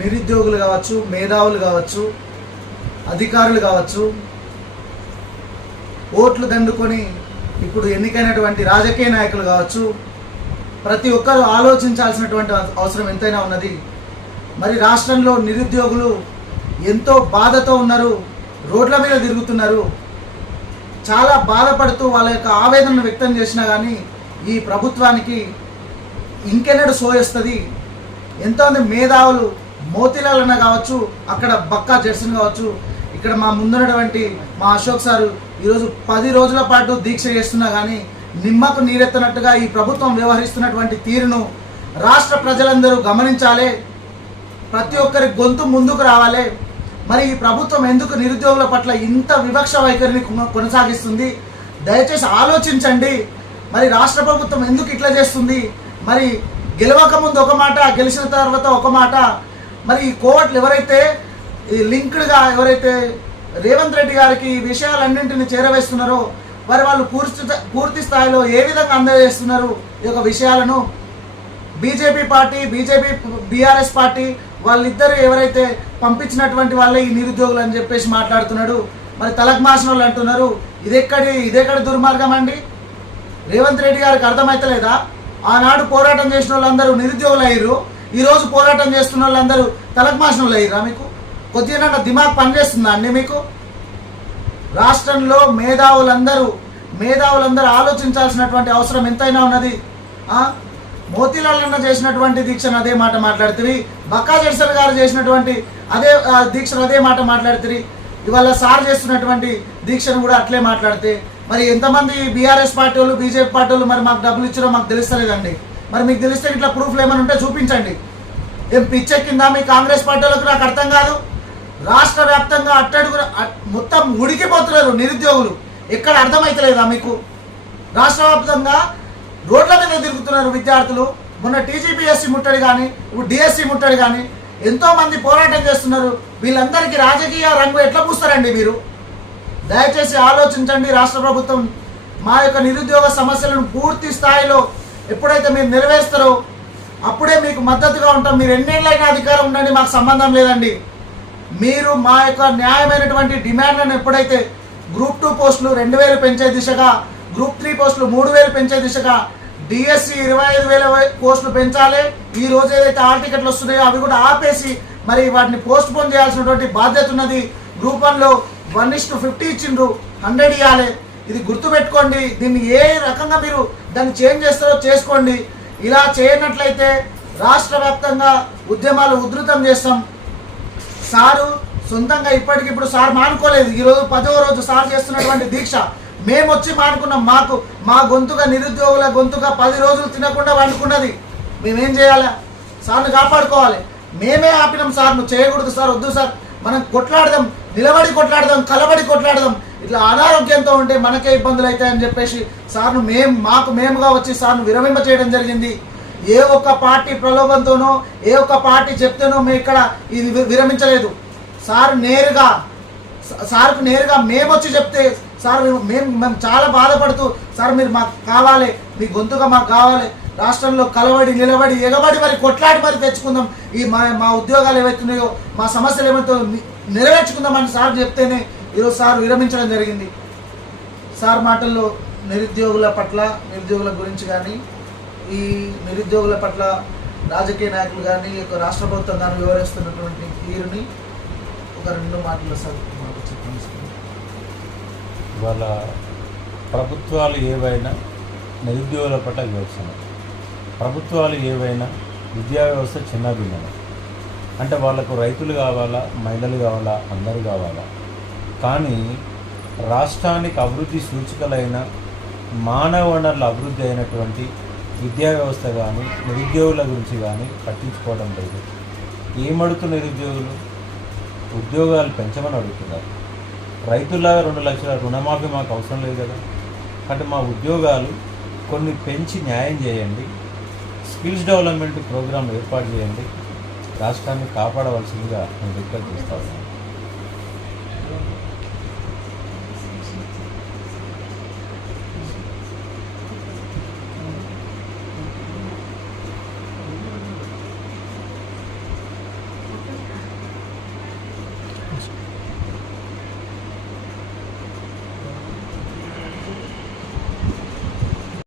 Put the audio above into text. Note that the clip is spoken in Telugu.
నిరుద్యోగులు కావచ్చు, మేధావులు కావచ్చు, అధికారులు కావచ్చు, ఓట్లు దండుకొని ఇప్పుడు ఎన్నికైనటువంటి రాజకీయ నాయకులు కావచ్చు, ప్రతి ఒక్కరూ ఆలోచించాల్సినటువంటి అవసరం ఎంతైనా ఉన్నది. మరి రాష్ట్రంలో నిరుద్యోగులు ఎంతో బాధతో ఉన్నారు, రోడ్ల మీద తిరుగుతున్నారు. చాలా బాధపడుతూ వాళ్ళ యొక్క ఆవేదనను వ్యక్తం చేసినా కానీ ఈ ప్రభుత్వానికి ఇంకెన్నడు సోయొస్తుంది. ఎంతోమంది మేధావులు మోతీలాలన్న కావచ్చు, అక్కడ బక్కా జెర్సన్ కావచ్చు, ఇక్కడ మా ముందున్నటువంటి మా అశోక్ సారు ఈరోజు 10 రోజుల పాటు దీక్ష చేస్తున్నా కానీ నిమ్మకు నీరెత్తనట్టుగా ఈ ప్రభుత్వం వ్యవహరిస్తున్నటువంటి తీరును రాష్ట్ర ప్రజలందరూ గమనించాలి. ప్రతి ఒక్కరి గొంతు ముందుకు రావాలి. మరి ఈ ప్రభుత్వం ఎందుకు నిరుద్యోగుల పట్ల ఇంత వివక్ష వైఖరిని కొనసాగిస్తుంది? దయచేసి ఆలోచించండి. మరి రాష్ట్ర ప్రభుత్వం ఎందుకు ఇట్లా చేస్తుంది? మరి గెలవక ముందు ఒక మాట, గెలిచిన తర్వాత ఒక మాట. మరి ఈ కోవట్లు ఎవరైతే లింక్డ్గా ఎవరైతే రేవంత్ రెడ్డి గారికి ఈ విషయాలన్నింటినీ చేరవేస్తున్నారో వాళ్ళు పూర్తి స్థాయిలో ఏ విధంగా అందజేస్తున్నారు ఈ యొక్క విషయాలను? బీజేపీ పార్టీ, బీఆర్ఎస్ పార్టీ వాళ్ళిద్దరు ఎవరైతే పంపించినటువంటి వాళ్ళే ఈ నిరుద్యోగులు అని చెప్పేసి మాట్లాడుతున్నాడు. మరి తలక్ మాసిన వాళ్ళు అంటున్నారు. ఇదెక్కడి దుర్మార్గం అండి? రేవంత్ రెడ్డి గారికి అర్థమైతలేదా? ఆనాడు పోరాటం చేసిన వాళ్ళందరూ నిరుద్యోగులు అయ్యారు, ఈరోజు పోరాటం చేస్తున్న వాళ్ళందరూ తలక్ మాసిన వాళ్ళు అయ్యారా? మీకు కొద్దిగా దిమాగ్ పనిచేస్తుందా అండి మీకు? రాష్ట్రంలో మేధావులందరూ ఆలోచించాల్సినటువంటి అవసరం ఎంతైనా ఉన్నది. మోతీలాల్ చేసినటువంటి దీక్షను అదే మాట మాట్లాడుతుంది, బక్కా జెర్సన్ గారు చేసినటువంటి అదే దీక్షను అదే మాట మాట్లాడుతుంది, ఇవాళ సార్ చేస్తున్నటువంటి దీక్షను కూడా అట్లే మాట్లాడితే మరి ఎంతమంది బీఆర్ఎస్ పార్టీ వాళ్ళు, బీజేపీ పార్టీ వాళ్ళు మరి మాకు డబ్బులు ఇచ్చారో మాకు తెలుస్తలేదండి. మరి మీకు తెలిస్తే ఇట్లా ప్రూఫ్లు ఏమైనా ఉంటే చూపించండి. ఏం పిచ్చెక్కిందా మీ కాంగ్రెస్ పార్టీ వాళ్ళకు? నాకు అర్థం కాదు. రాష్ట్ర వ్యాప్తంగా అట్టడుగు మొత్తం ఉడికిపోతున్నారు నిరుద్యోగులు. ఎక్కడ అర్థమైతలేదా మీకు? రాష్ట్ర వ్యాప్తంగా రోడ్ల మీద తిరుగుతున్నారు విద్యార్థులు. మొన్న టీజీపీఎస్సీ ముట్టడి కానీ, ఇప్పుడు డిఎస్సి ముట్టడి కానీ ఎంతో మంది పోరాటం చేస్తున్నారు. వీళ్ళందరికీ రాజకీయ రంగు ఎట్లా పూస్తారండి మీరు? దయచేసి ఆలోచించండి. రాష్ట్ర ప్రభుత్వం మా యొక్క నిరుద్యోగ సమస్యలను పూర్తి స్థాయిలో ఎప్పుడైతే మీరు నెరవేరుస్తారో అప్పుడే మీకు మద్దతుగా ఉంటాం. మీరు ఎన్నేళ్ళైనా అధికారం ఉండండి, మాకు సంబంధం లేదండి. మీరు మా యొక్క న్యాయమైనటువంటి డిమాండ్లను ఎప్పుడైతే గ్రూప్ 2 పోస్టులు 2000 పెంచే దిశగా, గ్రూప్ 3 పోస్టులు 3000 పెంచే దిశగా, డిఎస్సి 25,000 పోస్టులు పెంచాలి. ఈ రోజు ఏదైతే ఆల్ టికెట్లు వస్తున్నాయో అవి కూడా ఆపేసి మరి వాటిని పోస్ట్ పోన్ చేయాల్సినటువంటి బాధ్యత ఉన్నది. గ్రూప్ 1లో 1:50 ఇచ్చిండ్రు, 100 ఇవ్వాలి. ఇది గుర్తుపెట్టుకోండి. దీన్ని ఏ రకంగా మీరు దాన్ని చేంజ్ చేస్తారో చేసుకోండి. ఇలా చేయనట్లయితే రాష్ట్ర వ్యాప్తంగా ఉద్యమాలు ఉధృతం చేస్తాం. సారు సొంతంగా ఇప్పటికిప్పుడు సార్ మానుకోలేదు. ఈరోజు 10వ రోజు సార్ చేస్తున్నటువంటి దీక్ష మేము వచ్చి మానుకున్నాం. మా గొంతుగా, నిరుద్యోగుల గొంతుగా 10 రోజులు తినకుండా వండుకున్నది. మేమేం చేయాలి? సార్ను కాపాడుకోవాలి. మేమే ఆపినాం. సార్ నువ్వు చేయకూడదు సార్, వద్దు సార్, మనం కొట్లాడదాం, నిలబడి కొట్లాడదాం, కలబడి కొట్లాడదాం. ఇట్లా అనారోగ్యంతో ఉంటే మనకే ఇబ్బందులు అవుతాయని చెప్పేసి సార్ను మేముగా వచ్చి సార్ను విరమింప చేయడం జరిగింది. ఏ ఒక్క పార్టీ ప్రలోభంతోనో, ఏ ఒక్క పార్టీ చెప్తేనో మేము ఇక్కడ ఇది విరమించలేదు. సార్కు నేరుగా మేము వచ్చి చెప్తే సార్ మేము చాలా బాధపడుతూ, సార్ మీరు మాకు కావాలి, మీ గొంతుగా మాకు కావాలి, రాష్ట్రంలో కలబడి నిలబడి ఎగబడి మరి కొట్లాడి మరి తెచ్చుకుందాం, ఈ మా ఉద్యోగాలు ఏవైతున్నాయో, మా సమస్యలు ఏమైతే నెరవేర్చుకుందామని సార్ చెప్తేనే ఈరోజు సార్ విరమించడం జరిగింది. సార్ మాటల్లో నిరుద్యోగుల గురించి కానీ, ఈ నిరుద్యోగుల పట్ల రాజకీయ నాయకులు కానీ, రాష్ట్ర ప్రభుత్వం కానీ వివరిస్తున్నటువంటి తీరుని ఒక 2 మాటలు సార్ మాకు చెప్పండి. వాళ్ళ ప్రభుత్వాలు ఏవైనా నిరుద్యోగుల పట్ల వివక్షణ, ప్రభుత్వాలు ఏవైనా విద్యా వ్యవస్థ చిన్నభిన్నమే. అంటే వాళ్ళకు రైతులు కావాలా, మహిళలు కావాలా, అందరూ కావాలా. కానీ రాష్ట్రానికి అభివృద్ధి సూచికలైన మానవ వనరుల అభివృద్ధి అయినటువంటి విద్యా వ్యవస్థ కానీ, నిరుద్యోగుల గురించి కానీ పట్టించుకోవడం లేదు. ఏమడుతున్న నిరుద్యోగులు ఉద్యోగాలు పెంచమని అడుగుతున్నారు. రైతుల్లాగా 2 లక్షల రుణమాఫీ మాకు అవసరం లేదు కదా. అంటే మా ఉద్యోగాలు కొన్ని పెంచి న్యాయం చేయండి, స్కిల్స్ డెవలప్మెంట్ ప్రోగ్రాం ఏర్పాటు చేయండి, రాష్ట్రాన్ని కాపాడవలసిందిగా నేను రిక్వెస్ట్ చేస్తాను.